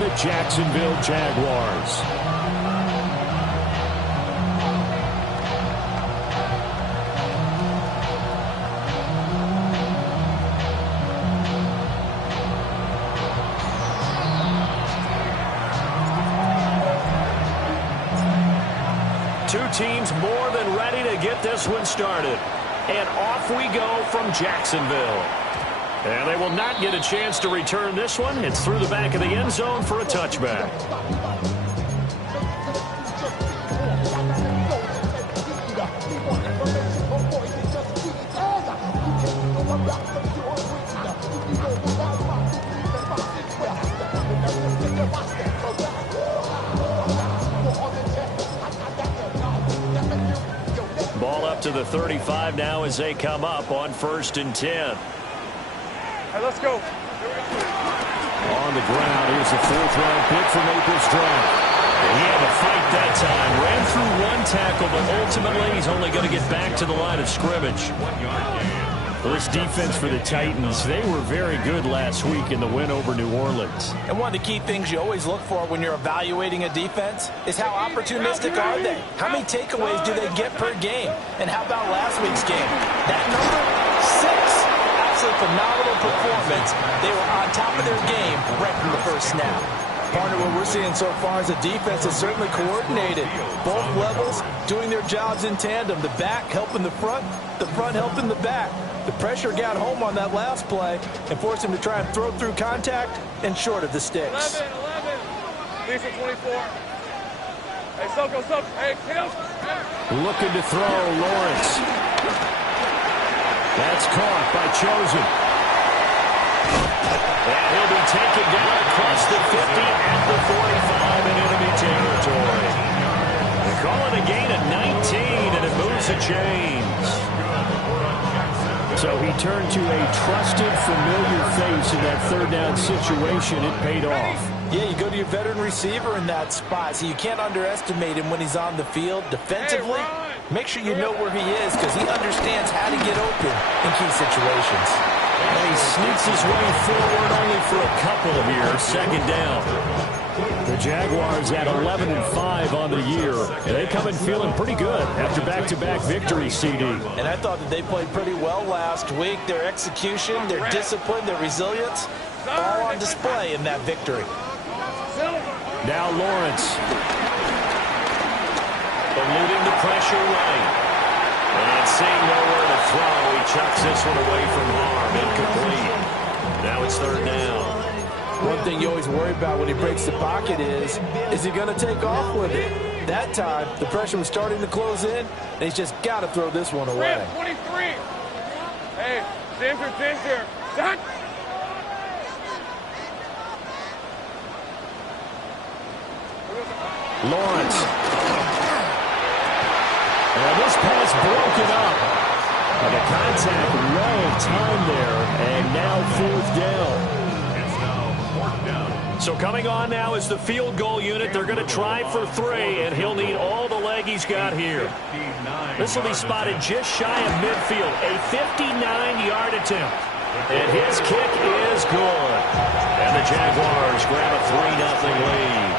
the Jacksonville Jaguars. Two teams more than ready to get this one started. And off we go from Jacksonville. And they will not get a chance to return this one. It's through the back of the end zone for a touchback. Ball up to the 35 now as they come up on 1st and 10. All right, let's go. On the ground, here's the 4th-round pick from April's draft. And he had to fight that time. Ran through one tackle, but ultimately he's only going to get back to the line of scrimmage. Well, this defense for the Titans, they were very good last week in the win over New Orleans. And one of the key things you always look for when you're evaluating a defense is how opportunistic are they? How many takeaways do they get per game? And how about last week's game? That number, 6. Absolutely phenomenal performance. They were on top of their game right from the first snap. Partner, what we're seeing so far is a defense that's certainly coordinated. Both levels doing their jobs in tandem. The back helping the front helping the back. The pressure got home on that last play and forced him to try and throw through contact and short of the sticks. 11. Lisa 24. Hey, Soko. Hey, Kim. Looking to throw, Lawrence. That's caught by Chosen. And he'll be taken down across the 50 at the 45 in enemy territory. They call it a gain of 19, and it moves the chains. So he turned to a trusted, familiar face in that 3rd down situation. It paid off. Yeah, you go to your veteran receiver in that spot, so you can't underestimate him when he's on the field. Defensively, make sure you know where he is because he understands how to get open in key situations. And he sneaks his way forward only for a couple of years. 2nd down. The Jaguars at 11-5 on the year, and they come in feeling pretty good after back-to-back victories, CD. And I thought that they played pretty well last week. Their execution, their discipline, their resilience, all on display in that victory. Now Lawrence. Eluding the pressure right. And seeing nowhere to throw, he chucks this one away from harm. Incomplete. Now it's 3rd down. One thing you always worry about when he breaks the pocket is he going to take off with it? That time, the pressure was starting to close in, and he's just got to throw this one away. 23. Hey, Ginger. Zach. Lawrence. And this pass broken up. And the contact well timed there, and now 4th down. So coming on now is the field goal unit. They're going to try for 3, and he'll need all the leg he's got here. This will be spotted just shy of midfield, a 59-yard attempt. And his kick is good. And the Jaguars grab a 3-0 lead.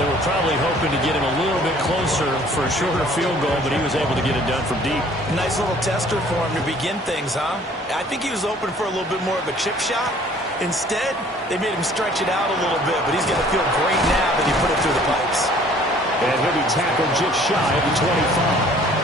They were probably hoping to get him a little bit closer for a shorter field goal, but he was able to get it done from deep. Nice little tester for him to begin things, huh? I think he was open for a little bit more of a chip shot. Instead, they made him stretch it out a little bit, but he's going to feel great now that he put it through the pipes. And he'll be tackled just shy of the 25.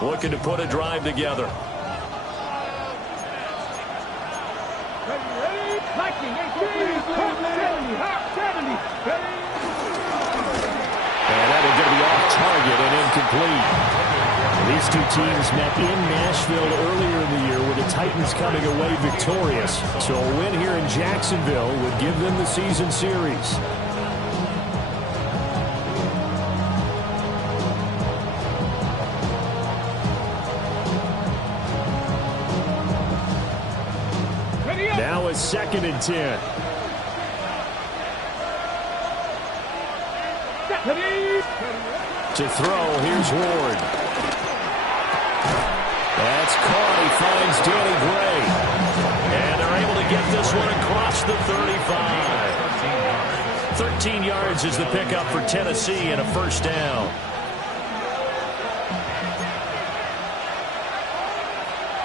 Looking to put a drive together. And that'll going to be off target and incomplete. These two teams met in Nashville earlier in the year with the Titans coming away victorious. So a win here in Jacksonville would give them the season series. Now it's 2nd and 10. To throw, here's Ward. That's caught. He finds Danny Gray. And they're able to get this one across the 35. 13 yards is the pickup for Tennessee and a first down.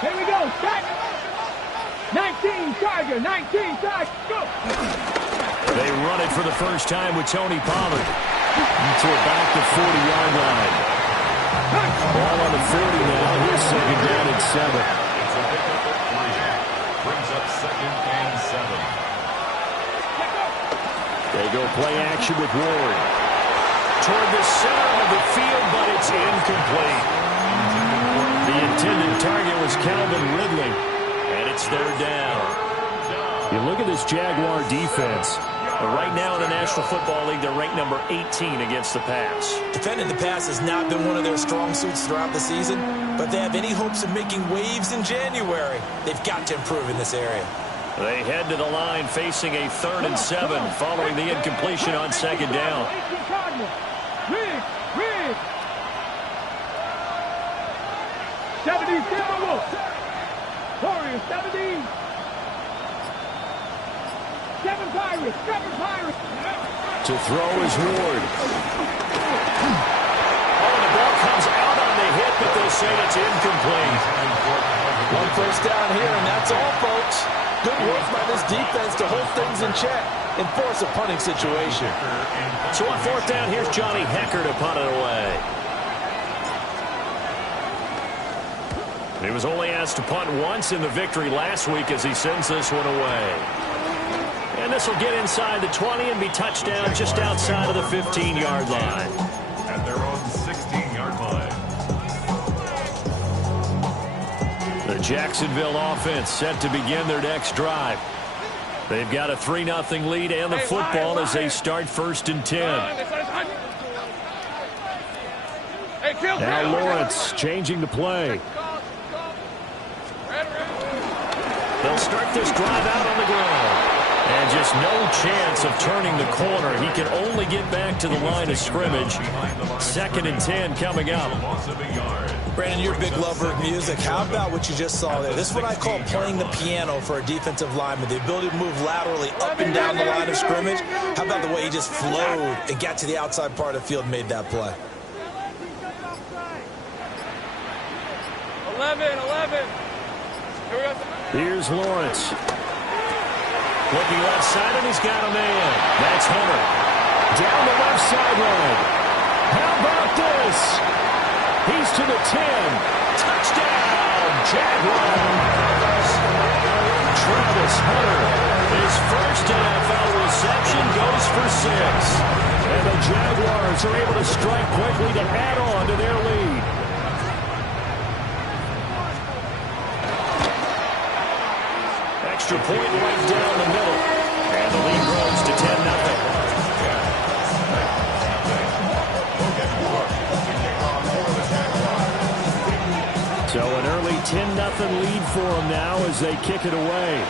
Here we go. Back. 19 Charger. 19 Charger. Go. They run it for the first time with Tony Pollard. To about the 40-yard line. Ball on the 40 now. Here's second down and 7. It's a pickup at 3. Brings up second and 7. They go play action with Ward. Toward the center of the field, but it's incomplete. The intended target was Calvin Ridley, and it's third down. You look at this Jaguar defense. Right now in the National Football League, they're ranked number 18 against the pass. Defending the pass has not been one of their strong suits throughout the season, but they have any hopes of making waves in January. They've got to improve in this area. They head to the line facing a 3rd and 7 following the incompletion on second down. Rig. 70 Timberwolves. Warriors 70. 7 Pirates. To throw is Ward. Oh, the ball comes out on the hit, but they'll say it's incomplete. One first down here, and that's all, folks. Good work by this defense to hold things in check and force a punting situation. So on 4th down, here's Johnny Hecker to punt it away. He was only asked to punt once in the victory last week as he sends this one away. And this will get inside the 20 and be touchdown just outside of the 15-yard line. At their own 16-yard line. The Jacksonville offense set to begin their next drive. They've got a 3-0 lead and the football as they start 1st and 10. Now Lawrence changing the play. They'll start this drive out on the ground. And just no chance of turning the corner. He can only get back to the line of scrimmage. 2nd and 10 coming up. Brandon, you're a big lover of music. How about what you just saw there? This is what I call playing the piano for a defensive lineman. The ability to move laterally up and down the line of scrimmage. How about the way he just flowed and got to the outside part of the field and made that play? 11. Here's Lawrence. Looking left side, and he's got a man. That's Hunter. Down the left sideline. How about this? He's to the 10. Touchdown, Jaguars. Travis Hunter. His first NFL reception goes for 6. And the Jaguars are able to strike quickly to add on to their lead. Extra point right down the middle. And the lead grows to 10-0. So an early 10-0 lead for them now as they kick it away.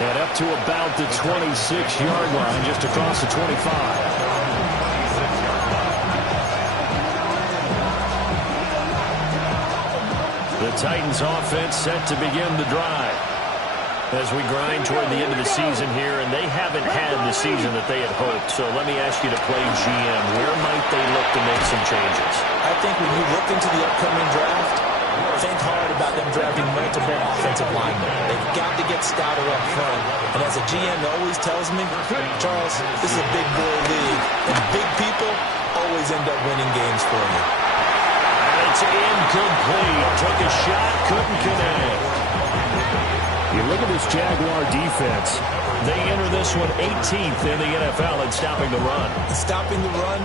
And up to about the 26-yard line, just across the 25. The Titans offense set to begin the drive as we grind toward the end of the season here, and they haven't had the season that they had hoped. So let me ask you to play GM. Where might they look to make some changes? I think when you look into the upcoming draft, think hard about them drafting multiple offensive linemen. They've got to get stouter up front. And as a GM always tells me, Charles, this is a big boy league, and big people always end up winning games for you. It's incomplete. Took a shot, couldn't connect. You look at this Jaguar defense. They enter this one 18th in the NFL in stopping the run. Stopping the run,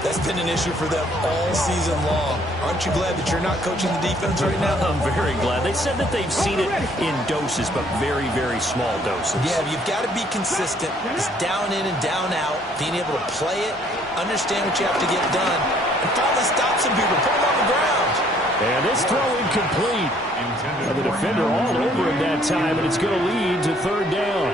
that's been an issue for them all season long. Aren't you glad that you're not coaching the defense right now? I'm very glad. They said that they've seen it in doses, but very, very small doses. Yeah, you've got to be consistent. It's down in and down out. Being able to play it, understand what you have to get done, and finally stop some people, put them on the ground. And this throw incomplete. And the defender all over him that time, and it's going to lead to third down.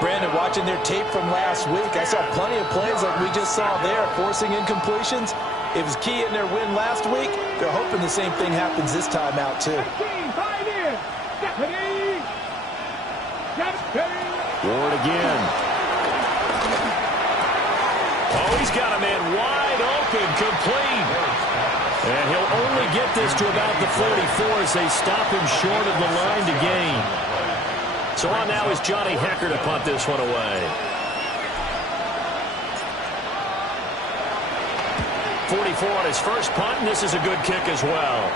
Brandon, watching their tape from last week, I saw plenty of plays like we just saw there, forcing incompletions. It was key in their win last week. They're hoping the same thing happens this time out, too. Ward again. Oh, he's got a man wide open, complete. And he'll only get this to about the 44 as they stop him short of the line to gain. So on now is Johnny Hecker to punt this one away. 44 on his first punt, and this is a good kick as well.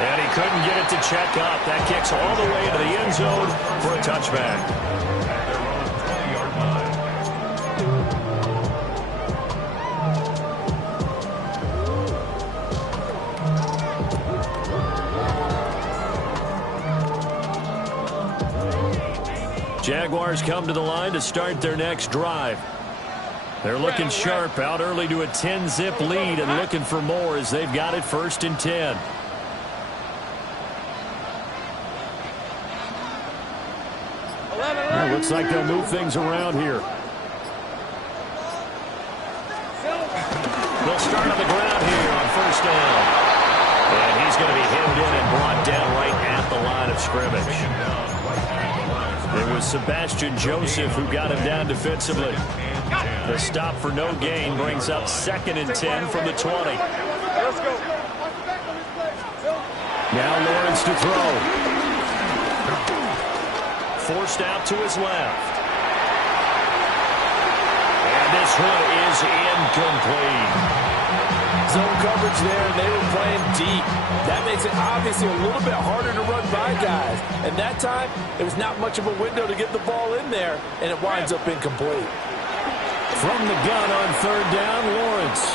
And he couldn't get it to check up. That kicks all the way into the end zone for a touchback. They're on the 20-yard line. Jaguars come to the line to start their next drive. They're looking sharp, out early to a 10-zip lead and looking for more as they've got it 1st and 10. Well, looks like they'll move things around here. They'll start on the ground here on 1st down. And he's going to be hemmed in and brought down right at the line of scrimmage. It was Sebastian Joseph who got him down defensively. The stop for no gain brings up 2nd and 10 from the 20. Let's go. Now Lawrence to throw. Forced out to his left. And this one is incomplete. Zone coverage there, and they were playing deep. That makes it obviously a little bit harder to run by guys. And that time, there was not much of a window to get the ball in there, and it winds up incomplete. From the gun on 3rd down, Lawrence.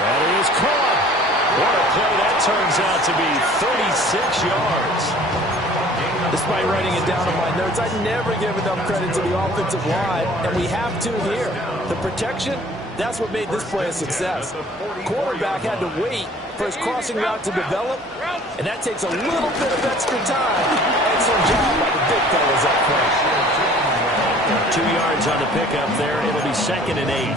That is caught. What a play that turns out to be, 36 yards. Despite writing it down in my notes, I never give enough credit to the offensive line, and we have to here. The protection, that's what made this play a success. Quarterback had to wait for his crossing route to develop, and that takes a little bit of extra time. Excellent job by the big fellas up front. 2 yards on the pickup there. It'll be 2nd and 8.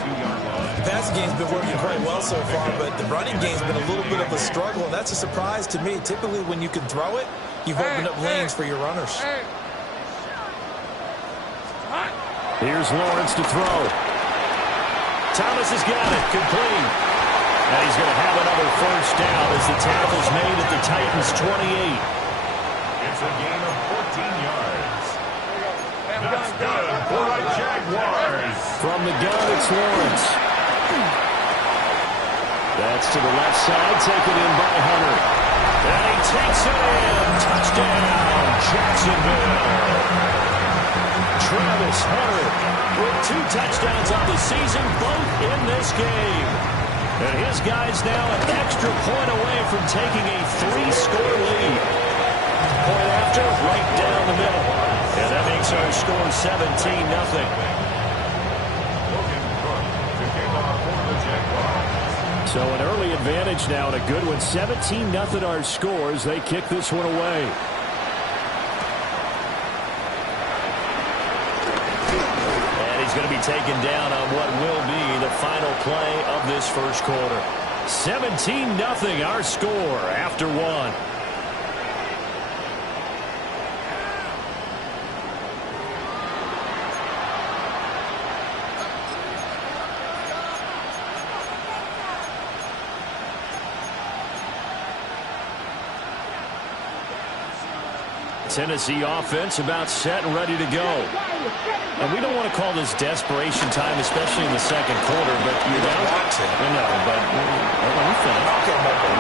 The passing game's been working quite well so far, but the running game's been a little bit of a struggle, and that's a surprise to me. Typically, when you can throw it, you've opened up lanes for your runners. Here's Lawrence to throw. Thomas has got it, complete. And he's going to have another 1st down as the tackle's made at the Titans' 28. It's a gain of 14 yards. That's good for the Jaguars. From the gun, it's Lawrence. That's to the left side, taken in by Hunter. And he takes it in. Touchdown, Jacksonville. Travis Hunter with 2 touchdowns on the season, both in this game. And his guys now an extra point away from taking a 3-score lead. Point after, right down the middle. And that makes our score 17-0. So an early advantage now and a good one. 17-0 our scores. They kick this one away. And he's going to be taken down on what will be the final play of this 1st quarter. 17-0 our score after 1. Tennessee offense about set and ready to go. And we don't want to call this desperation time, especially in the 2nd quarter, but you're down. I know, but let me finish.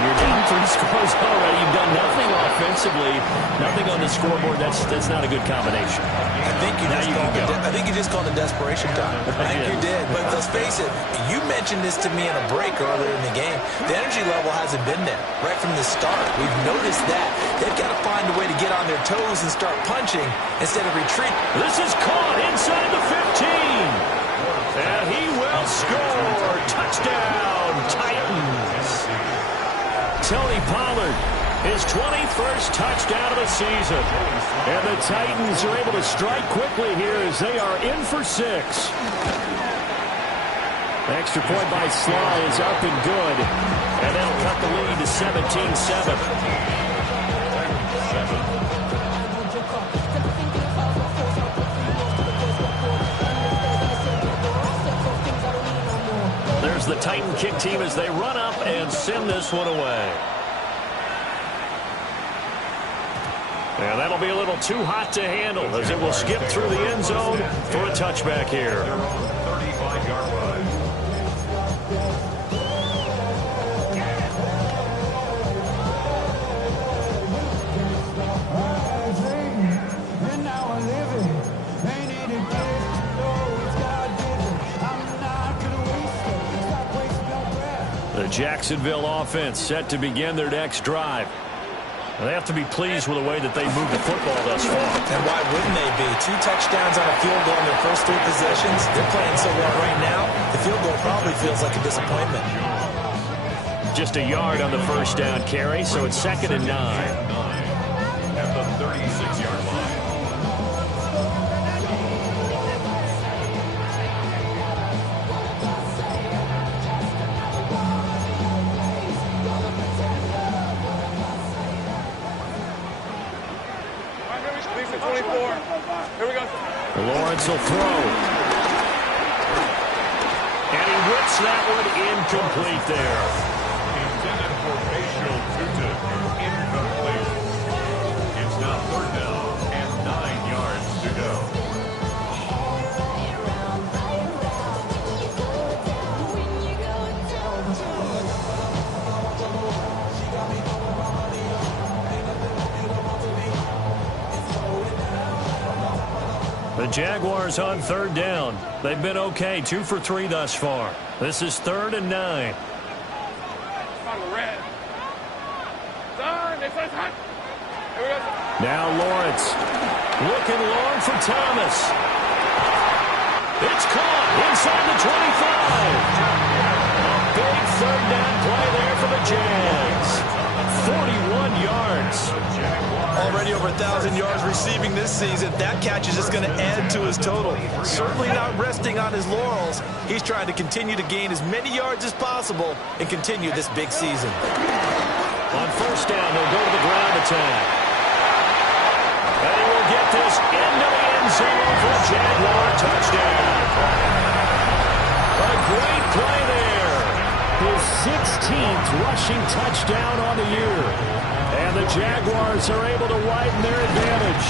You're down 3 scores already. You've done nothing offensively, nothing on the scoreboard. That's not a good combination. I think you just called it desperation time. I think you did. But let's face it, you mentioned this to me in a break earlier in the game. The energy level hasn't been there right from the start. We've noticed that. They've got to find a way to get on their toes and start punching instead of retreat. This is caught inside the 15. And he will will score. Touchdown, Titans. Tony Pollard, his 21st touchdown of the season. And the Titans are able to strike quickly here as they are in for 6. Extra point by Sly is up and good. And that'll cut the lead to 17-7. There's the Titan kick team as they run up and send this one away. And that'll be a little too hot to handle as it will skip through the end zone for a touchback here. 35-yard line. The Jacksonville offense set to begin their next drive. They have to be pleased with the way that they moved the football thus far. And why wouldn't they be? 2 touchdowns on a field goal in their first 3 possessions. They're playing so well right now, the field goal probably feels like a disappointment. Just a yard on the first down carry, so it's 2nd and 9. At the 36-yard line. Lawrence will throw. And he whips that one incomplete there. Intended for Bashil Tutu. Incomplete. It's now 3rd down and 9 yards to go. The Jaguars on 3rd down. They've been okay, 2 for 3 thus far. This is 3rd and 9. Now Lawrence looking long for Thomas. It's caught inside the 25. Big 3rd down play there for the Jags. 41 yards. Already over 1,000 yards receiving this season. That catch is just going to add to his total. Certainly not resting on his laurels. He's trying to continue to gain as many yards as possible and continue this big season. On 1st down, they'll go to the ground attack. And he will get this into the end zone for a Jaguar touchdown. A great play there. His 16th rushing touchdown on the year. And the Jaguars are able to widen their advantage.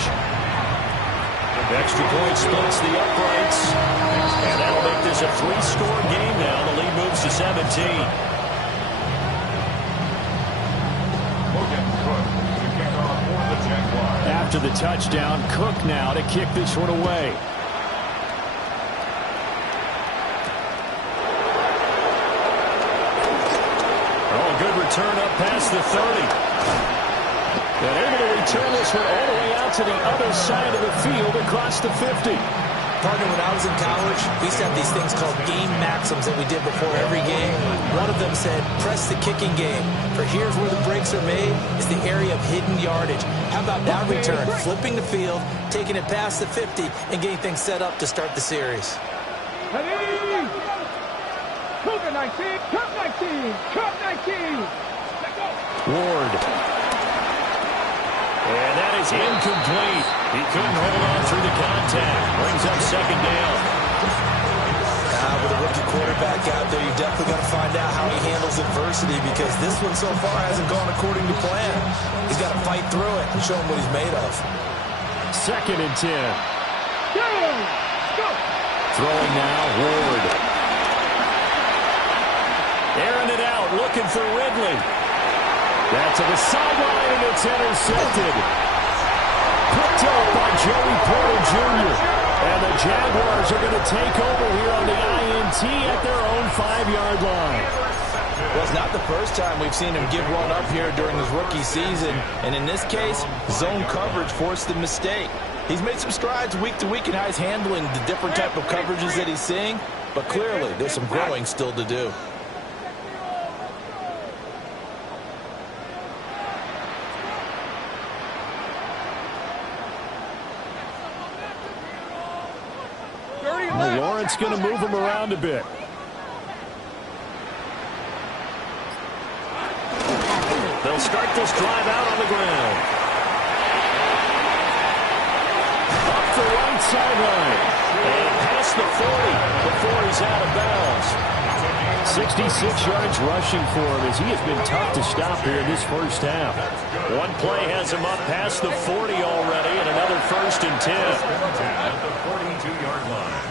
Extra point splits the uprights. And that'll make this a 3-score game now. The lead moves to 17. After the touchdown, Cook now to kick this one away. Oh, good return up past the 30. And able to return this one all the way out to the other side of the field across the 50. Partner, when I was in college, we used to have these things called game maxims that we did before every game. One of them said, press the kicking game. For here's where the breaks are made, is the area of hidden yardage. How about that return? Flipping the field, taking it past the 50, and getting things set up to start the series. Cougar 19, Cup 19, Cup 19. Ward. And that is incomplete. He couldn't hold on through the contact. Brings up 2nd down. With a rookie quarterback out there, you definitely got to find out how he handles adversity, because this one so far hasn't gone according to plan. He's got to fight through it and show him what he's made of. 2nd and 10. Go! Throwing now, Ward. Airing it out, looking for Ridley. That's to the sideline, and it's intercepted. Picked up by Joey Porter Jr. And the Jaguars are going to take over here on the INT at their own 5-yard line. Well, it's not the first time we've seen him give one up here during his rookie season. And in this case, zone coverage forced the mistake. He's made some strides week to week in how he's handling the different type of coverages that he's seeing. but clearly there's some growing still to do. Lawrence going to move him around a bit. They'll start this drive out on the ground. Up the right sideline. And past the 40 before he's out of bounds. 66 yards rushing for him as he has been tough to stop here in this first half. One play has him up past the 40 already, and another 1st and 10. At the 42-yard line.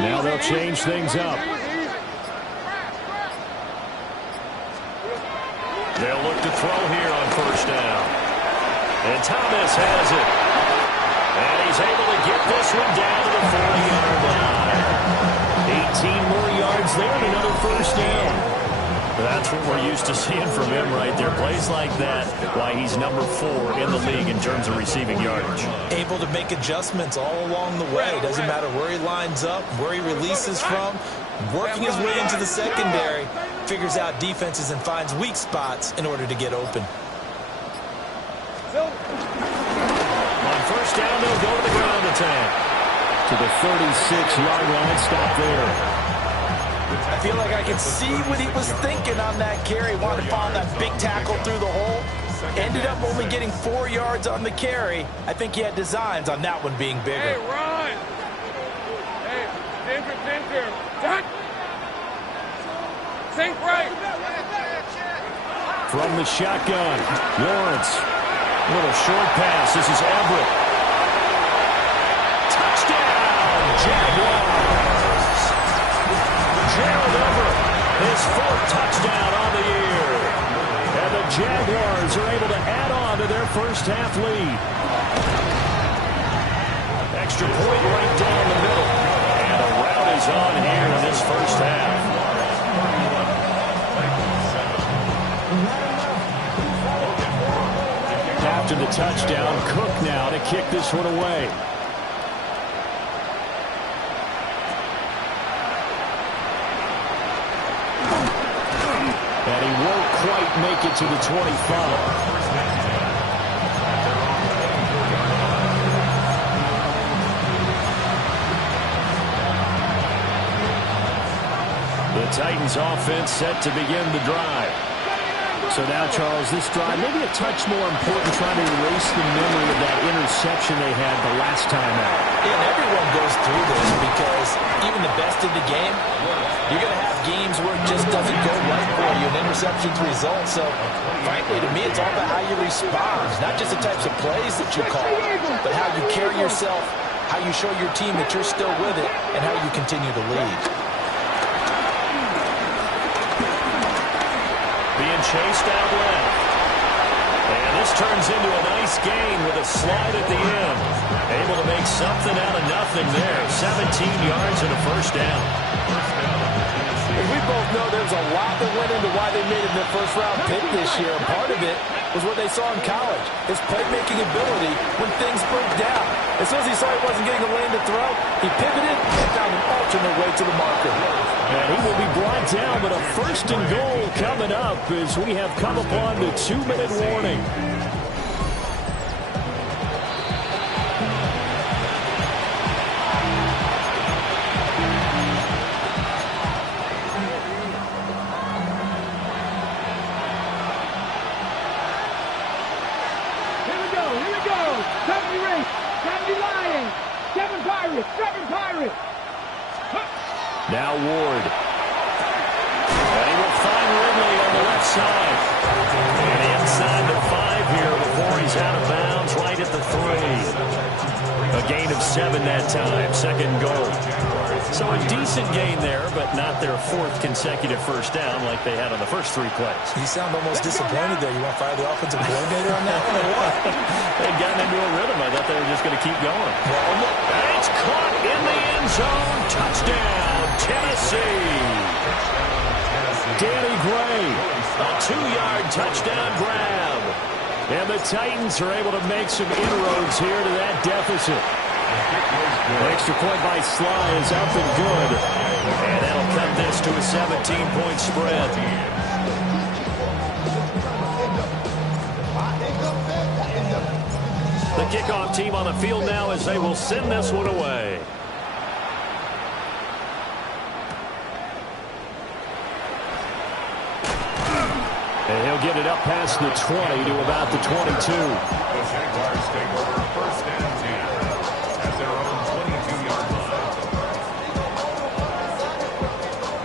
Now they'll change things up. They'll look to throw here on 1st down. And Thomas has it. And he's able to get this one down to the 40-yard line. 18 more yards there and another 1st down. That's what we're used to seeing from him right there. Plays like that, why he's number 4 in the league in terms of receiving yardage. Able to make adjustments all along the way. Doesn't matter where he lines up, where he releases from. Working his way into the secondary. Figures out defenses and finds weak spots in order to get open. On 1st down, they'll go to the ground attack. To the 36-yard line. Stop there. I feel like I can see what he was thinking on that carry. Wanted to find that big tackle through the hole. Ended up only getting 4 yards on the carry. I think he had designs on that one being bigger. Hey, run! Hey, Dinker. Dunk! Sink right! From the shotgun, Lawrence. A little short pass. This is Everett. Touchdown, Jaguars! Gerald Everett, his 4th touchdown on the year. And the Jaguars are able to add on to their first half lead. Extra point right down the middle. And a rout is on here in this first half. After the touchdown, Cook now to kick this one away. And he won't quite make it to the 25. The Titans offense set to begin the drive. So now, Charles, this drive maybe a touch more important, trying to erase the memory of that interception they had the last time out. Yeah, and everyone goes through this because even the best in the game, you're going to have games where it just doesn't go right for you, and interceptions result. So, frankly, to me, it's all about how you respond, not just the types of plays that you call, but how you carry yourself, how you show your team that you're still with it, and how you continue to lead. Being chased out left. And this turns into a nice gain with a slide at the end. Able to make something out of nothing there. 17 yards and a 1st down. And we both know there's a lot that went into why they made it their 1st-round pick this year. And part of it was what they saw in college, his playmaking ability when things broke down. As soon as he saw he wasn't getting a lane to throw, he pivoted and found an alternate way to the marker. And he will be brought down, but a 1st and goal coming up as we have come upon the 2-minute warning. Now Ward. And he will find Ridley on the left side. And inside the 5 here before he's out of bounds, right at the 3. A gain of 7 that time, 2nd goal. So a decent gain there, but not their 4th consecutive 1st down like they had on the first 3 plays. You sound almost disappointed there. You want to fire the offensive coordinator on that one or what? They'd gotten into a rhythm. I thought they were just going to keep going. And it's caught in the end zone. Touchdown, Tennessee. Danny Gray, a 2-yard touchdown grab. And the Titans are able to make some inroads here to that deficit. An extra point by Sly is up and good. And that'll cut this to a 17-point spread. The kickoff team on the field now as they will send this one away. And he'll get it up past the 20 to about the 22. The Jaguars take over first and 10 at their own 22-yard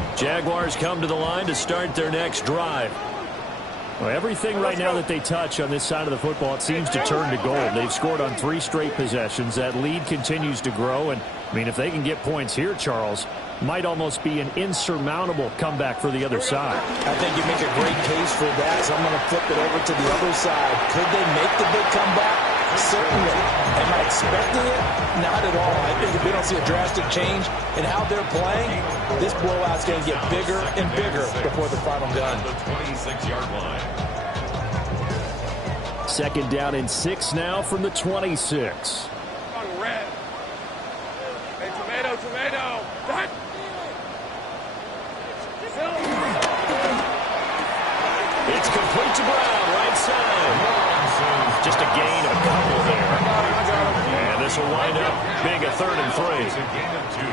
line. Jaguars come to the line to start their next drive. Well, everything right now that they touch on this side of the football, it seems to turn to gold. They've scored on 3 straight possessions. That lead continues to grow. And, I mean, if they can get points here, Charles, might almost be an insurmountable comeback for the other side. I think you make a great case for that, so I'm going to flip it over to the other side. Could they make the big comeback? Certainly. Am I expecting it? Not at all. I think if we don't see a drastic change in how they're playing, this blowout's going to get bigger and bigger before the final gun. The 26-yard line. Second down and 6 now from the 26. On red. Hey, tomato. Dot. It's complete to Brown, right side. Just a gain of a couple there. And this will wind up being a 3rd and 3. It's a gain of 2.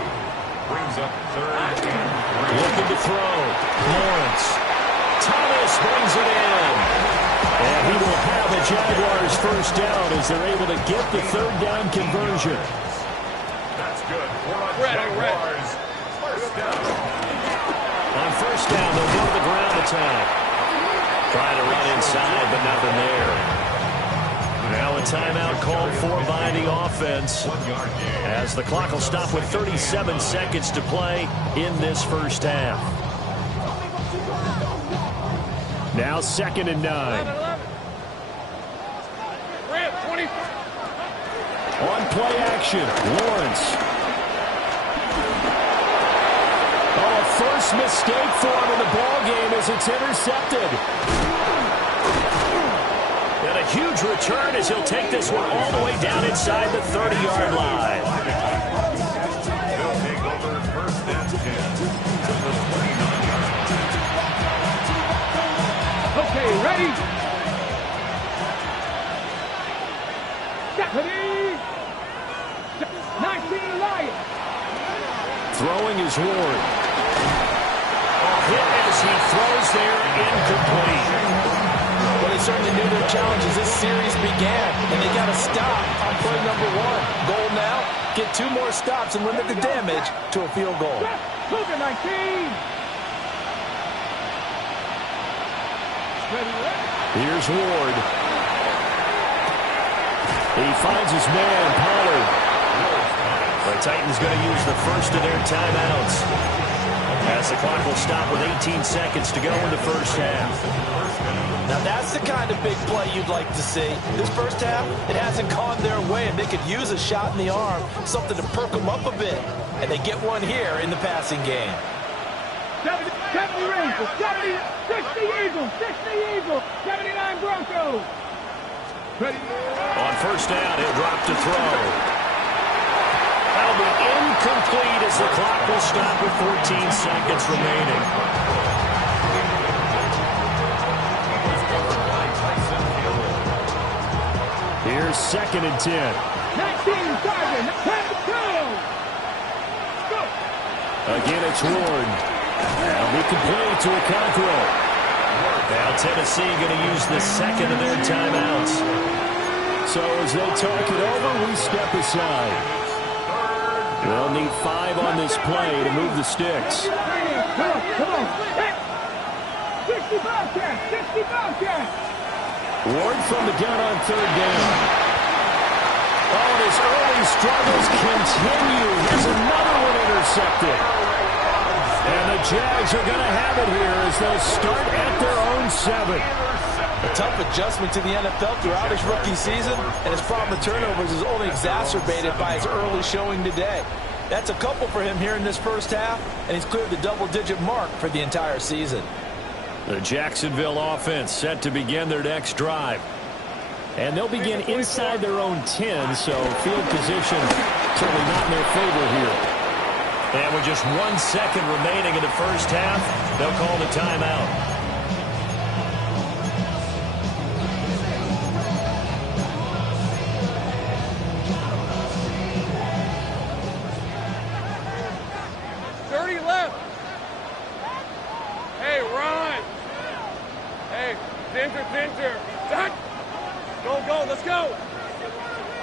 Brings up 3rd and 3. Looking to throw. Lawrence. Thomas brings it in. And he will have the Jaguars first down as they're able to get the 3rd down conversion. That's good. Jaguars. First down. On first down, they'll go to the ground attack. Trying to run inside, but nothing there. Now a timeout called for by the offense 1 yard gain. as the clock will stop with 37 seconds to play in this first half. Now 2nd and 9. Red, 20. On play action, Lawrence. Oh, a first mistake for him in the ball game as it's intercepted. And a huge return as he'll take this one all the way down inside the 30-yard line. They'll take over first and 10 to the 29-yard line. Okay, ready? Ready? 19 Lions. Throwing is Ward. Hit as he throws there, incomplete. Well, they certainly knew their challenge as this series began, and they got to stop on play number 1. Goal now, get 2 more stops and limit the damage to a field goal. Cougar 19. Ready? Here's Ward. He finds his man, Pollard. The Titans going to use the first of their timeouts as the clock will stop with 18 seconds to go in the first half. Now that's the kind of big play you'd like to see. This first half, it hasn't gone their way, and they could use a shot in the arm, something to perk them up a bit. And they get one here in the passing game. 70 Rangers, 60 Eagles, 60 Eagles, 79 Broncos. Ready? On first down, he'll drop to throw. That'll be incomplete as the clock will stop with 14 seconds remaining. Here's 2nd and 10. 19 Sergeant, 10-2. Go. Again, it's Ward. That'll be complete to a Cockrell. Now Tennessee going to use the second of their timeouts. So as they talk it over, we step aside. They'll need 5 on this play to move the sticks. Come on. 60 Bobcats. Ward from the gun on 3rd down. Oh, his early struggles continue. Here's another one intercepted. And the Jags are going to have it here as they'll start at their own 7. A tough adjustment to the NFL throughout his rookie season, and his problem with turnovers is only exacerbated by his early showing today. That's a couple for him here in this first half, and he's cleared the double-digit mark for the entire season. The Jacksonville offense set to begin their next drive. And they'll begin inside their own 10, so field position Certainly not in their favor here. And with just 1 second remaining in the first half, they'll call the timeout. Pinter. Back. Go. Let's go.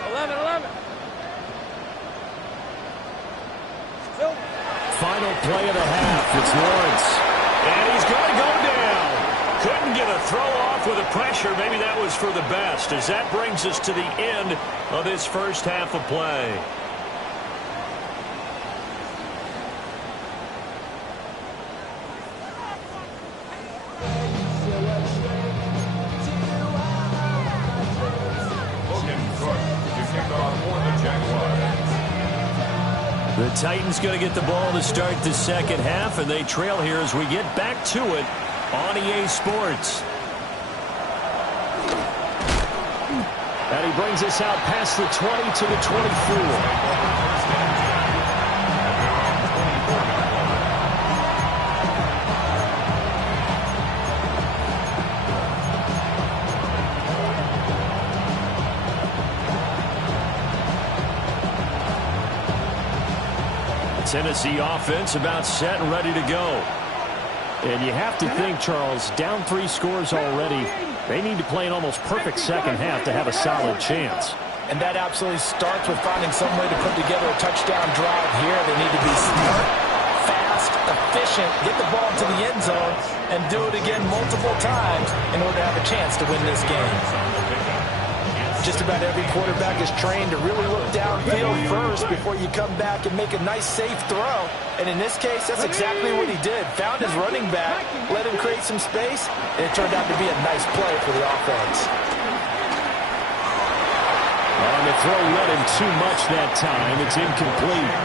11. Silver. Final play of the half. It's Lawrence. And he's going to go down. Couldn't get a throw off with the pressure. Maybe that was for the best, as that brings us to the end of this first half of play. The Titans going to get the ball to start the second half, and they trail here as we get back to it on EA Sports. And he brings us out past the 20 to the 24. Tennessee offense about set and ready to go. And you have to think, Charles, down 3 scores already. They need to play an almost perfect second half to have a solid chance. And that absolutely starts with finding some way to put together a touchdown drive here. They need to be smart, fast, efficient, get the ball to the end zone, and do it again multiple times in order to have a chance to win this game. Just about every quarterback is trained to really look downfield first before you come back and make a nice, safe throw. And in this case, that's exactly what he did. Found his running back, let him create some space, and it turned out to be a nice play for the offense. On the throw, led him too much that time. It's incomplete.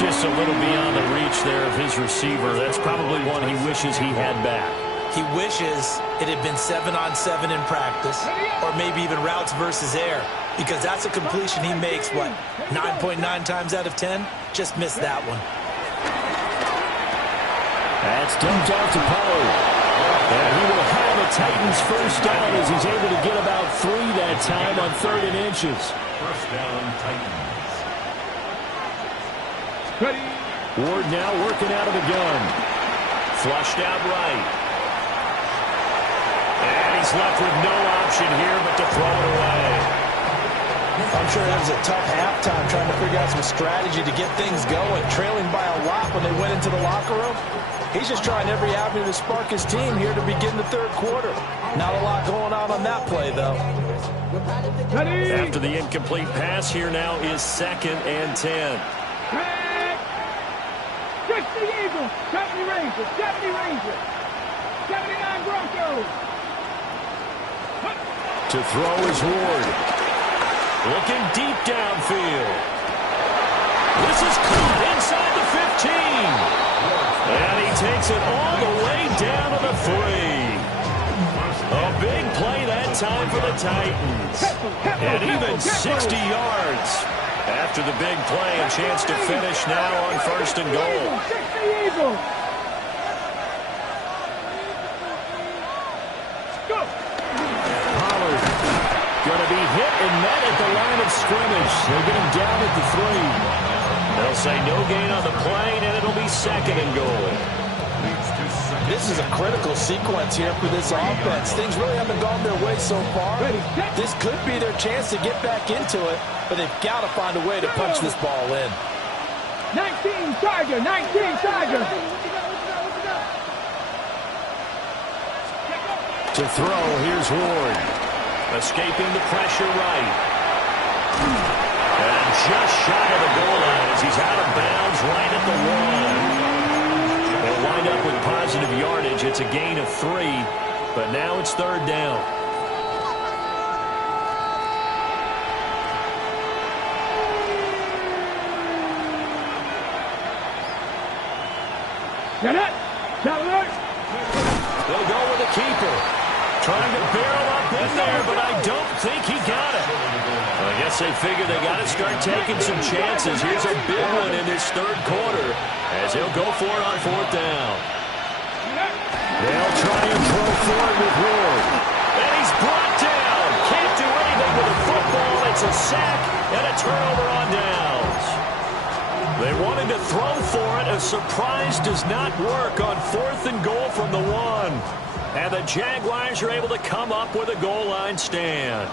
Just a little beyond the reach there of his receiver. That's probably one he wishes he had back. He wishes it had been 7-on-7 in practice, or maybe even routes versus air, because that's a completion he makes, 9.9 times out of 10? Just missed that one. That's dumped off to Pollard. And he will have a Titans first down as he's able to get about 3 that time on 3rd and inches. First down, Titans. Ward now working out of the gun. Flushed out right. And he's left with no option here but to throw it away. I'm sure it was a tough halftime trying to figure out some strategy to get things going, trailing by a lot when they went into the locker room. He's just trying every avenue to spark his team here to begin the 3rd quarter. Not a lot going on that play, though. After the incomplete pass, here now is 2nd and 10. Just the Eagles, 70 Rangers, 79 Broncos. To throw is Ward. Looking deep downfield. This is caught inside the 15. And he takes it all the way down to the 3. A big play that time for the Titans. And even 60 yards. After the big play, a chance to finish now on 1st and goal. Pollard going to be hit and met at the line of scrimmage. They'll get him down at the 3. They'll say no gain on the play, and it'll be 2nd and goal. This is a critical sequence here for this offense. Things really haven't gone their way so far. This could be their chance to get back into it, but they've got to find a way to punch this ball in. 19 Tiger. To throw, here's Ward. Escaping the pressure right. And just shy of the goal line as he's out of bounds right at the 1. They'll wind up with positive yardage. It's a gain of 3, but now it's 3rd down. Get it! They'll go with the keeper. Trying to barrel up in there, but I don't think he got it. Well, I guess they figure they got to start taking some chances. Here's a big one in this third quarter as he'll go for it on fourth down. They'll try and throw for it with Ward. And he's brought down. Can't do anything with a football. It's a sack and a turnover on downs. They wanted to throw for it. A surprise does not work on 4th and goal from the 1. And the Jaguars are able to come up with a goal line stand.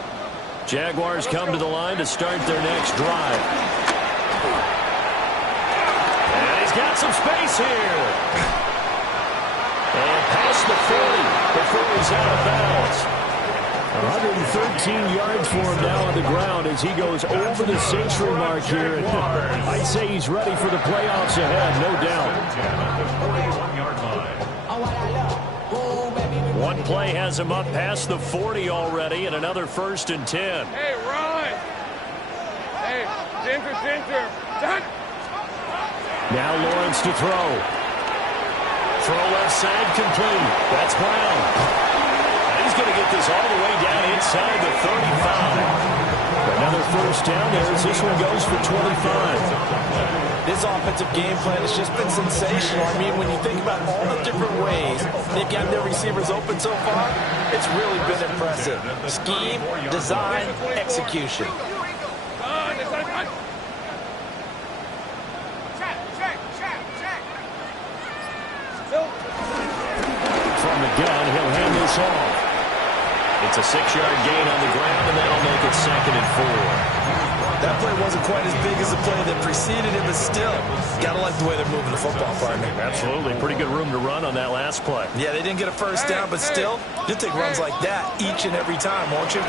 Jaguars come to the line to start their next drive. And he's got some space here. And past the 40 before he's out of bounds. 113 yards for him now on the ground as he goes over the century mark here. And I'd say he's ready for the playoffs ahead, no doubt. 41-yard line. One play has him up past the 40 already, and another 1st and 10. Hey, run! Hey, Ginger. Now Lawrence to throw. Throw left side complete. That's Brown. And he's going to get this all the way down inside the 35. Another 1st down there as this one goes for 25. This offensive game plan has just been sensational. I mean, when you think about all the different ways they've got their receivers open so far, it's really been impressive. Scheme, design, execution. From the gun, he'll hand this off. It's a 6-yard gain on the ground, and that'll make it 2nd and 4. That play wasn't quite as big as the play that preceded it, but still, gotta like the way they're moving the football, partner. Absolutely. Pretty good room to run on that last play. Yeah, they didn't get a 1st down, but still, you'll take runs like that each and every time, won't you?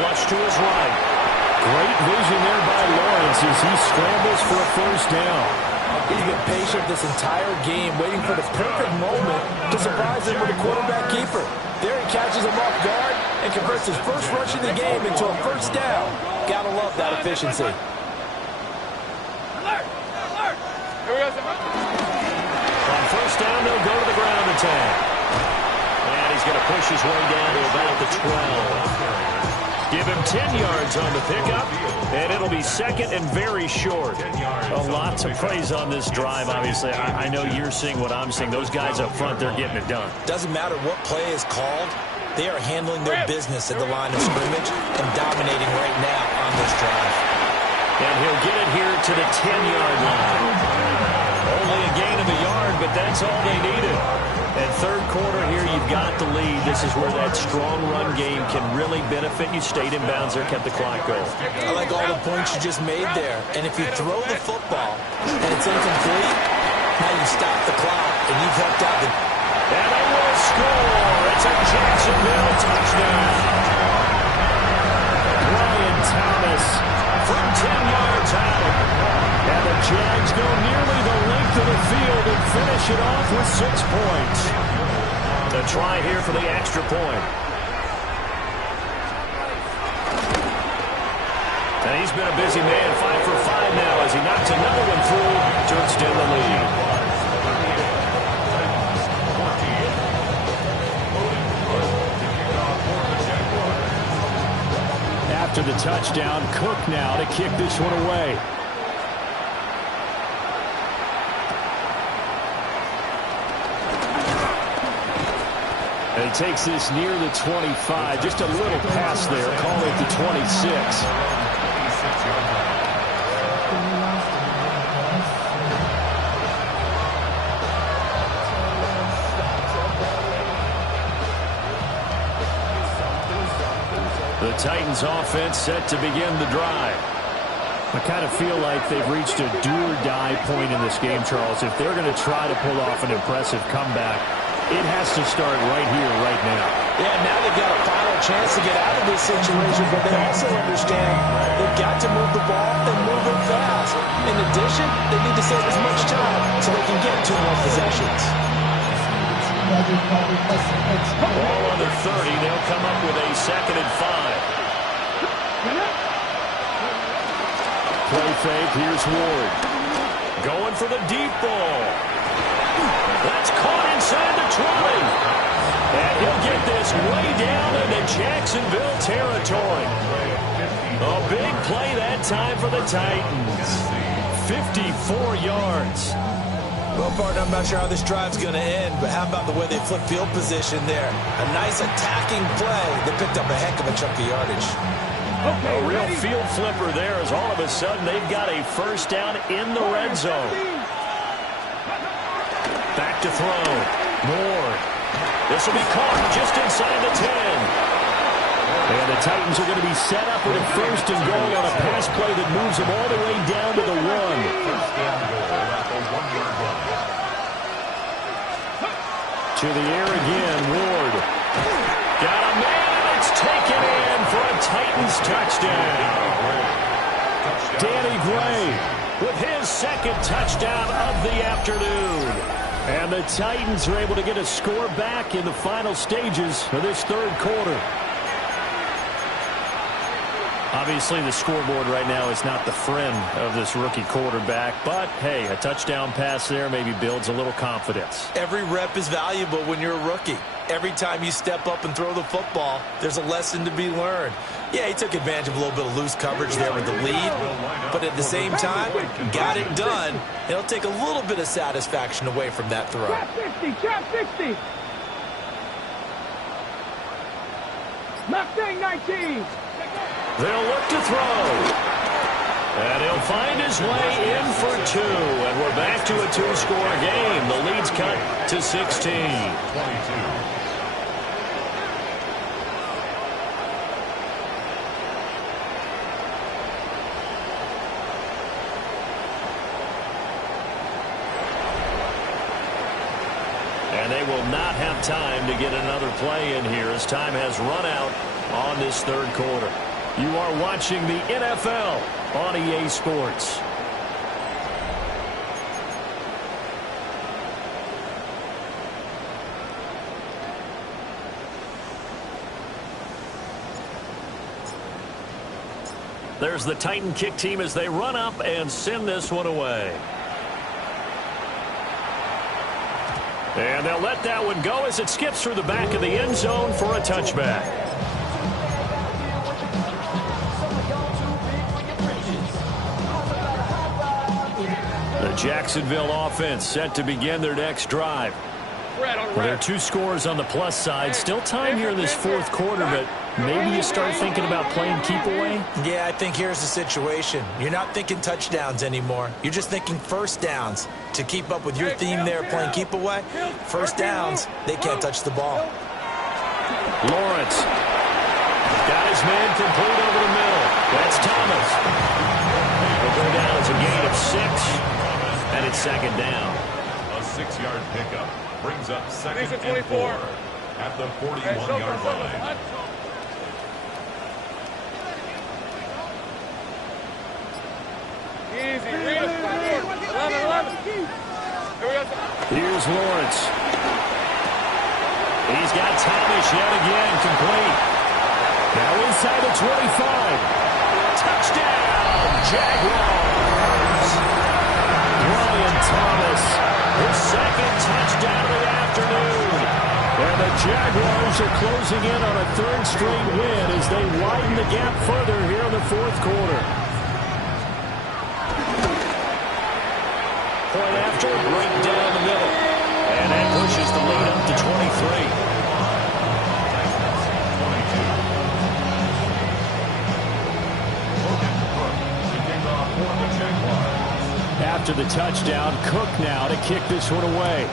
Flush to his right. Great vision there by Lawrence as he scrambles for a 1st down. He's been patient this entire game, waiting for the perfect moment to surprise him with a quarterback keeper. There he catches him off guard and converts his first rush of the game into a 1st down. Gotta love that efficiency. Here we go, On 1st down, they'll go to the ground attack. And he's going to push his way down to about the 12. Give him 10 yards on the pickup, and it'll be 2nd and very short. A lot to praise on this drive, obviously. I know you're seeing what I'm seeing. Those guys up front, they're getting it done. Doesn't matter what play is called. They are handling their business at the line of scrimmage and dominating right now on this drive. And he'll get it here to the 10-yard line. Only a gain of a yard, but that's all they needed. And third quarter here, you've got the lead. This is where that strong run game can really benefit you. Stayed in bounds there, kept the clock going. I like all the points you just made there. And if you throw the football and it's incomplete, now you stop the clock and you've helped out the... And they will score. It's a Jacksonville touchdown. Brian Thomas from 10 yards out. And the Jags go nearly the length of the field and finish it off with 6 points. The try here for the extra point. And he's been a busy man, 5 for 5 now as he knocks another one through to extend the lead. After the touchdown, Cook now to kick this one away. And he takes this near the 25. Just a little pass there. Call it the 26. The Titans offense set to begin the drive. I kind of feel like they've reached a do-or-die point in this game, Charles. If they're going to try to pull off an impressive comeback, it has to start right here, right now. Yeah, now they've got a final chance to get out of this situation, but they also understand they've got to move the ball and move it fast. In addition, they need to save as much time so they can get 2 more possessions. Ball on the 30. They'll come up with a 2nd and 5. Play fake. Here's Ward. Going for the deep ball. That's caught inside the 20. way down into Jacksonville territory. A big play that time for the Titans. 54 yards. Well, partner, I'm not sure how this drive's going to end, but how about the way they flip field position there? A nice attacking play that picked up a heck of a chunk of yardage. A real field flipper there as all of a sudden they've got a first down in the red zone. Back to throw. Moore. This will be caught just inside the 10. And the Titans are going to be set up with a first and goal on a pass play that moves them all the way down to the 1. First down goal at the 1-yard line. To the air again, Ward. Got a man, and it's taken in for a Titans touchdown. Danny Gray with his second touchdown of the afternoon. And the Titans are able to get a score back in the final stages of this third quarter. Obviously, the scoreboard right now is not the friend of this rookie quarterback, but, hey, a touchdown pass there maybe builds a little confidence. Every rep is valuable when you're a rookie. Every time you step up and throw the football, there's a lesson to be learned. Yeah, he took advantage of a little bit of loose coverage there with the lead, but at the same time, got it done. It'll take a little bit of satisfaction away from that throw. Trap 60, trap 60. Mustang 19. They'll look to throw. And he'll find his way in for 2. And we're back to a 2-score game. The lead's cut to 16. 22. And they will not have time to get another play in here as time has run out on this third quarter. You are watching the NFL on EA Sports. There's the Titan kick team as they run up and send this one away. And they'll let that one go as it skips through the back of the end zone for a touchback. The Jacksonville offense set to begin their next drive. Well, there are 2 scores on the plus side. Still time here in this fourth quarter, but maybe you start thinking about playing keep away? Yeah, I think here's the situation. You're not thinking touchdowns anymore. You're just thinking first downs. To keep up with your theme there, playing keep away, first downs, they can't touch the ball. Lawrence got his man complete over the middle. That's Thomas. He'll go down as a gain of 6, and it's second down. A 6-yard pickup brings up second and 4 at the 41-yard line. Easy. Read us. 11. Here's Lawrence. He's got Thomas yet again complete. Now inside the 25. Touchdown, Jaguars. Brian Thomas, his second touchdown of the afternoon. And the Jaguars are closing in on a third straight win as they widen the gap further here in the fourth quarter. Point after, right down the middle. And that pushes the lead up to 23. After the touchdown, Cook now to kick this one away.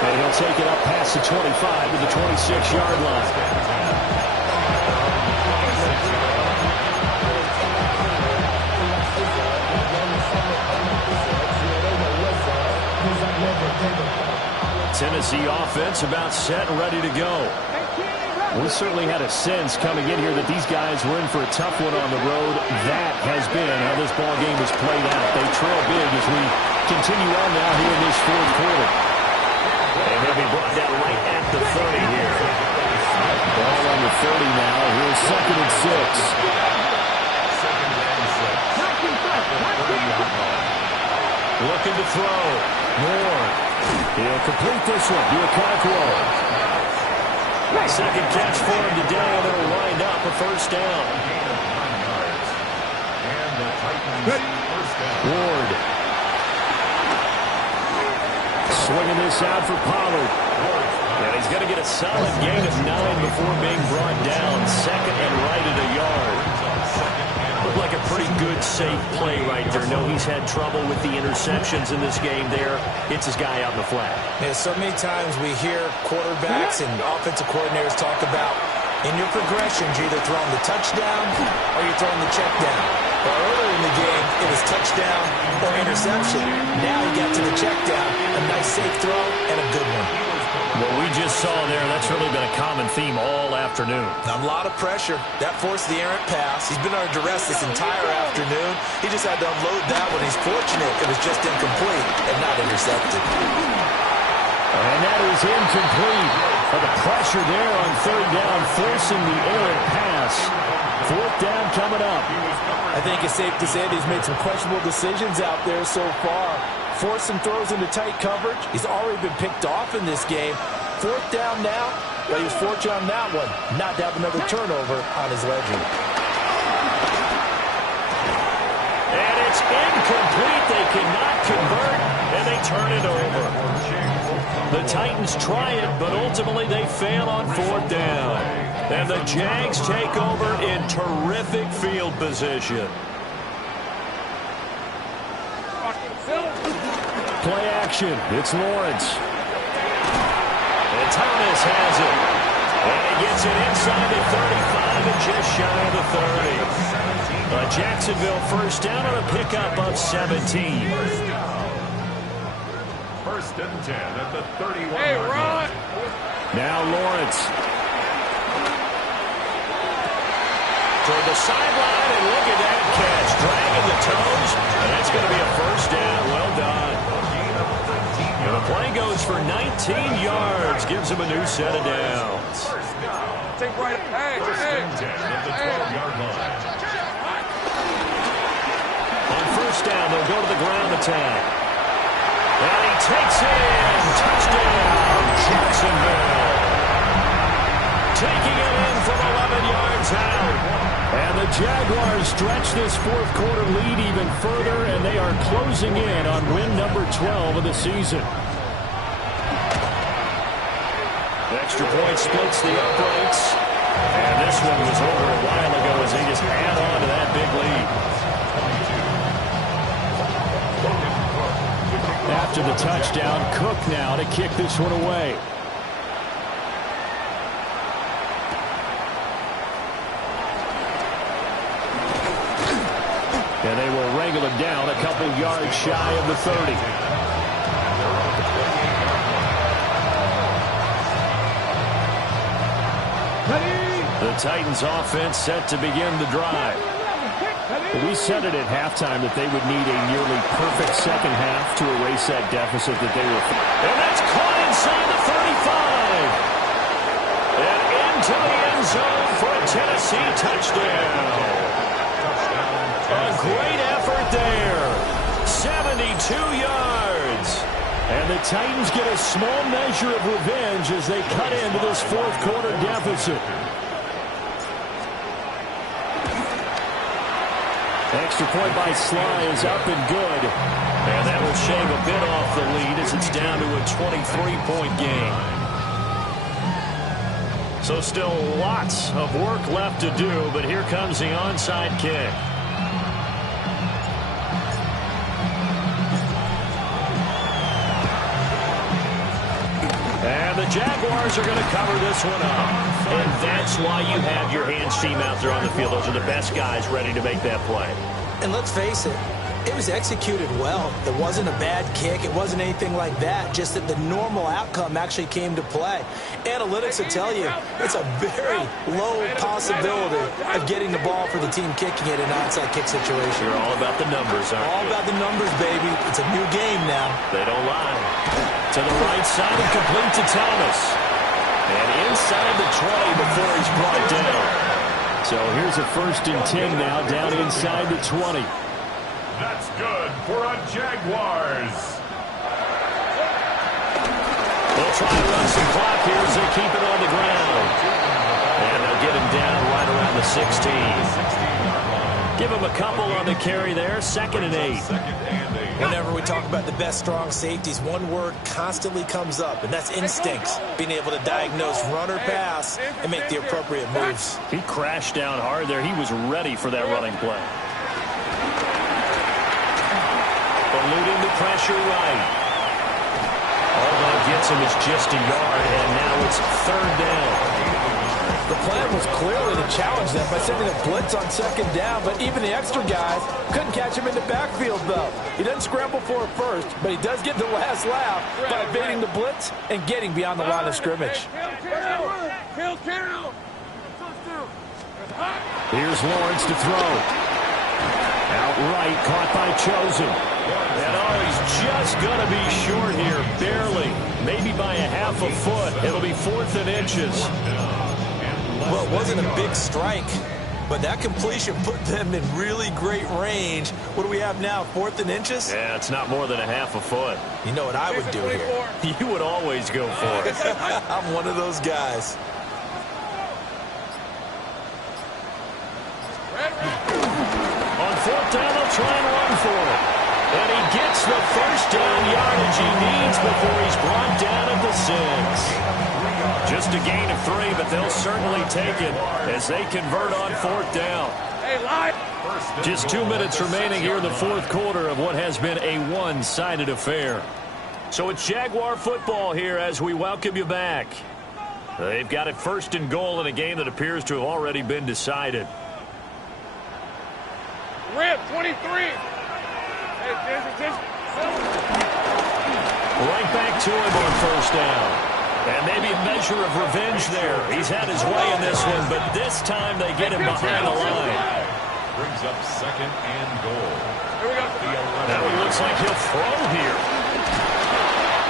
And he'll take it up past the 25 to the 26-yard line. Tennessee offense about set and ready to go. We certainly had a sense coming in here that these guys were in for a tough one on the road. That has been how this ball game has played out. They trail big as we continue on now here in this fourth quarter. And they'll be brought down right at the 30 here. Ball on the 30 now. Here's second and 6. Looking to throw. Moore. He'll complete this one to Okonkwo. Second catch for him today, and it'll wind up a first down. Ward. Swinging this out for Pollard. And he's going to get a solid gain of 9 before being brought down. Second and right at a yard. Looked like a pretty good, safe play right there. No, he's had trouble with the interceptions in this game there. Hits his guy out in the flat. Yeah, so many times we hear quarterbacks and offensive coordinators talk about in your progressions, you're either throwing the touchdown or you're throwing the check down. Well, earlier in the game, it was touchdown or interception. Now he got to the check down, a nice safe throw, and a good one. What we just saw there, that's really been a common theme all afternoon. A lot of pressure. That forced the errant pass. He's been under duress this entire afternoon. He just had to unload that one. He's fortunate it was just incomplete and not intercepted. And that is incomplete. But the pressure there on third down, forcing the errant pass. Fourth down coming up. I think it's safe to say that he's made some questionable decisions out there so far. Forced some throws into tight coverage. He's already been picked off in this game. Fourth down now. Well, he was fortunate on that one. Not to have another turnover on his ledger. And it's incomplete. They cannot convert, and they turn it over. The Titans try it, but ultimately they fail on fourth down. And the Jags take over in terrific field position. Play action. It's Lawrence. And Thomas has it. And he gets it inside the 35 and just shy of the 30. Jacksonville first down on a pickup of 17. First and 10 at the 31. Hey, run! Now Lawrence. Toward the sideline, and look at that catch. Dragging the toes, and that's going to be a first down. Well done. And the play goes for 19 yards. Gives him a new set of downs. Take right. Hey, First and 10 at the 12-yard line. On first down, they'll go to the ground attack. And he takes in. Touchdown, Jacksonville. Taking it in from 11 yards out. And the Jaguars stretch this fourth quarter lead even further, and they are closing in on win number 12 of the season. The extra point splits the uprights. And this one was over a while ago as they just add on to that big lead. After the touchdown, Cook now to kick this one away. And they will wrangle him down a couple yards shy of the 30. The Titans offense set to begin the drive. We said it at halftime that they would need a nearly perfect second half to erase that deficit that they were. And that's caught inside the 35. And into the end zone for a Tennessee touchdown. A great effort there. 72 yards. And the Titans get a small measure of revenge as they cut into this fourth quarter deficit. Extra point by Sly is up and good. And that will shave a bit off the lead as it's down to a 23-point game. So still lots of work left to do, but here comes the onside kick. And the Jaguars are going to cover this one up. And that's why you have your hands team out there on the field. Those are the best guys ready to make that play. And let's face it, it was executed well. It wasn't a bad kick. It wasn't anything like that. Just that the normal outcome actually came to play. Analytics will tell you it's a very low possibility of getting the ball for the team kicking it in an onside kick situation. You're all about the numbers, aren't you? All about the numbers, baby. It's a new game now. They don't lie. To the right side and complete to Thomas. And inside the 20 before he's brought down. So here's a 1st and 10 now, down inside the 20. That's good for a Jaguars They'll try to run some clock here as they keep it on the ground. And they'll get him down right around the 16. Give him a couple on the carry there. 2nd and 8. Whenever we talk about the best strong safeties, one word constantly comes up, and that's instincts. Being able to diagnose run or pass and make the appropriate moves. He crashed down hard there. He was ready for that running play. Eluding the pressure right. All that gets him is just a yard, and now it's 3rd down. The plan was clearly to challenge them by sending a blitz on 2nd down, but even the extra guys couldn't catch him in the backfield, though. He doesn't scramble for it first, but he does get the last laugh by evading the blitz and getting beyond the line of scrimmage. Here's Lawrence to throw. Outright, caught by Chosen. And he's just going to be short here, barely. Maybe by a half a foot. It'll be 4th and inches. Well, it wasn't a big strike, but that completion put them in really great range. What do we have now, 4th and inches? Yeah, it's not more than a half a foot. You know what I would do here? You would always go for it. I'm one of those guys. On 4th down, they'll try and run for it. And he gets the 1st down yardage he needs before he's brought down at the 6. Just a gain of 3, but they'll certainly take it as they convert on 4th down. Just 2 minutes remaining here in the 4th quarter of what has been a one-sided affair. So it's Jaguar football here as we welcome you back. They've got it 1st and goal in a game that appears to have already been decided. Rip, 23. Right back to him on 1st down. And maybe a measure of revenge there. He's had his way in this one, but this time they get him behind the line. Brings up 2nd and goal. Now he looks like he'll throw here.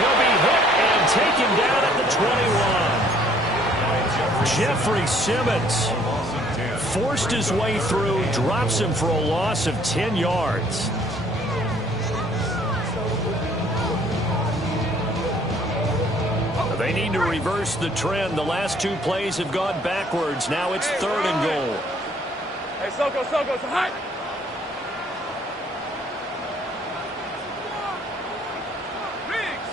He'll be hit and taken down at the 21. Jeffrey Simmons forced his way through, drops him for a loss of 10 yards. They need to reverse the trend. The last 2 plays have gone backwards. Now it's 3rd and goal. Hey, Soko, it's hot. Riggs.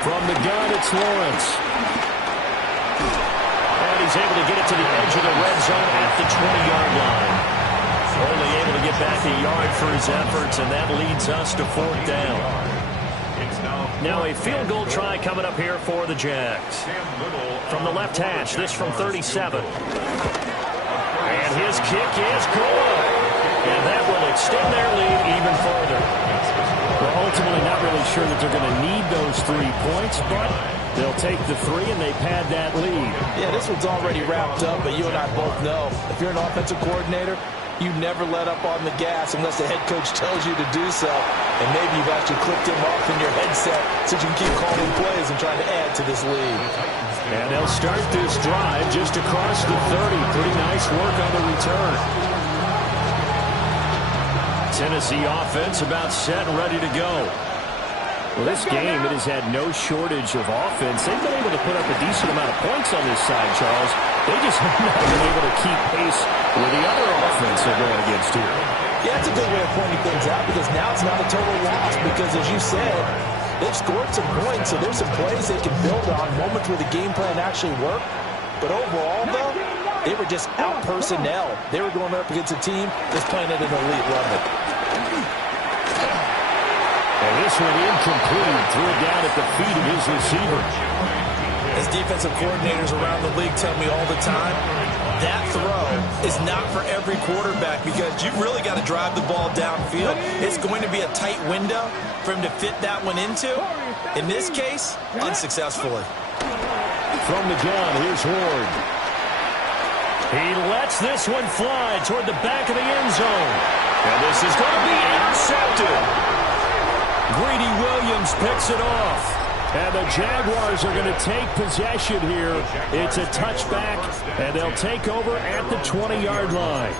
From the gun, it's Lawrence. And he's able to get it to the edge of the red zone at the 20-yard line. Only able to get back a yard for his efforts, and that leads us to 4th down. Now a field goal try coming up here for the Jags. From the left hash, this from 37. And his kick is good. And that will extend their lead even further. Well, ultimately not really sure that they're going to need those 3 points, but they'll take the 3 and they pad that lead. Yeah, this one's already wrapped up, but you and I both know if you're an offensive coordinator, you never let up on the gas unless the head coach tells you to do so. And maybe you've actually clicked him off in your headset so you can keep calling plays and trying to add to this lead. And they'll start this drive just across the 30. Pretty nice work on the return. Tennessee offense about set and ready to go. Well, this game, it has had no shortage of offense. They've been able to put up a decent amount of points on this side, Charles. They just have not been able to keep pace with the other offense they're going against here. Yeah, that's a good way of pointing things out because now it's not a total loss because, as you said, they've scored some points, so there's some plays they can build on, moments where the game plan actually worked. But overall, though, they were just out-personnel. They were going up against a team that's playing at an elite level. And this one incomplete. Threw it down at the feet of his receiver. As defensive coordinators around the league tell me all the time, that throw is not for every quarterback because you've really got to drive the ball downfield. It's going to be a tight window for him to fit that one into. In this case, unsuccessfully. From the gun, here's Ward. He lets this one fly toward the back of the end zone. And this is going to be intercepted. Greedy Williams picks it off. And the Jaguars are going to take possession here. It's a touchback, and they'll take over at the 20-yard line.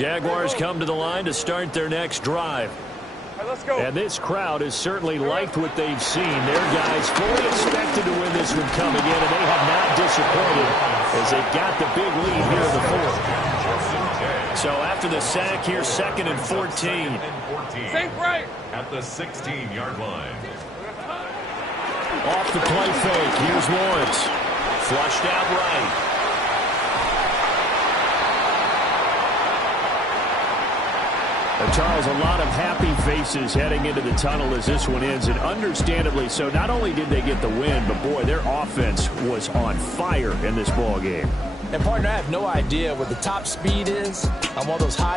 Jaguars come to the line to start their next drive. All right, let's go. And this crowd has certainly liked what they've seen. Their guys fully expected to win this one coming in, and they have not disappointed as they got the big lead here in the fourth. So after the sack here, 2nd and 14. Safe right. At the 16-yard line. Off the play fake. Here's Lawrence. Flushed out right. Charles, a lot of happy faces heading into the tunnel as this one ends, and understandably so. Not only did they get the win, but, boy, their offense was on fire in this ball game. And, partner, I have no idea what the top speed is on one of those high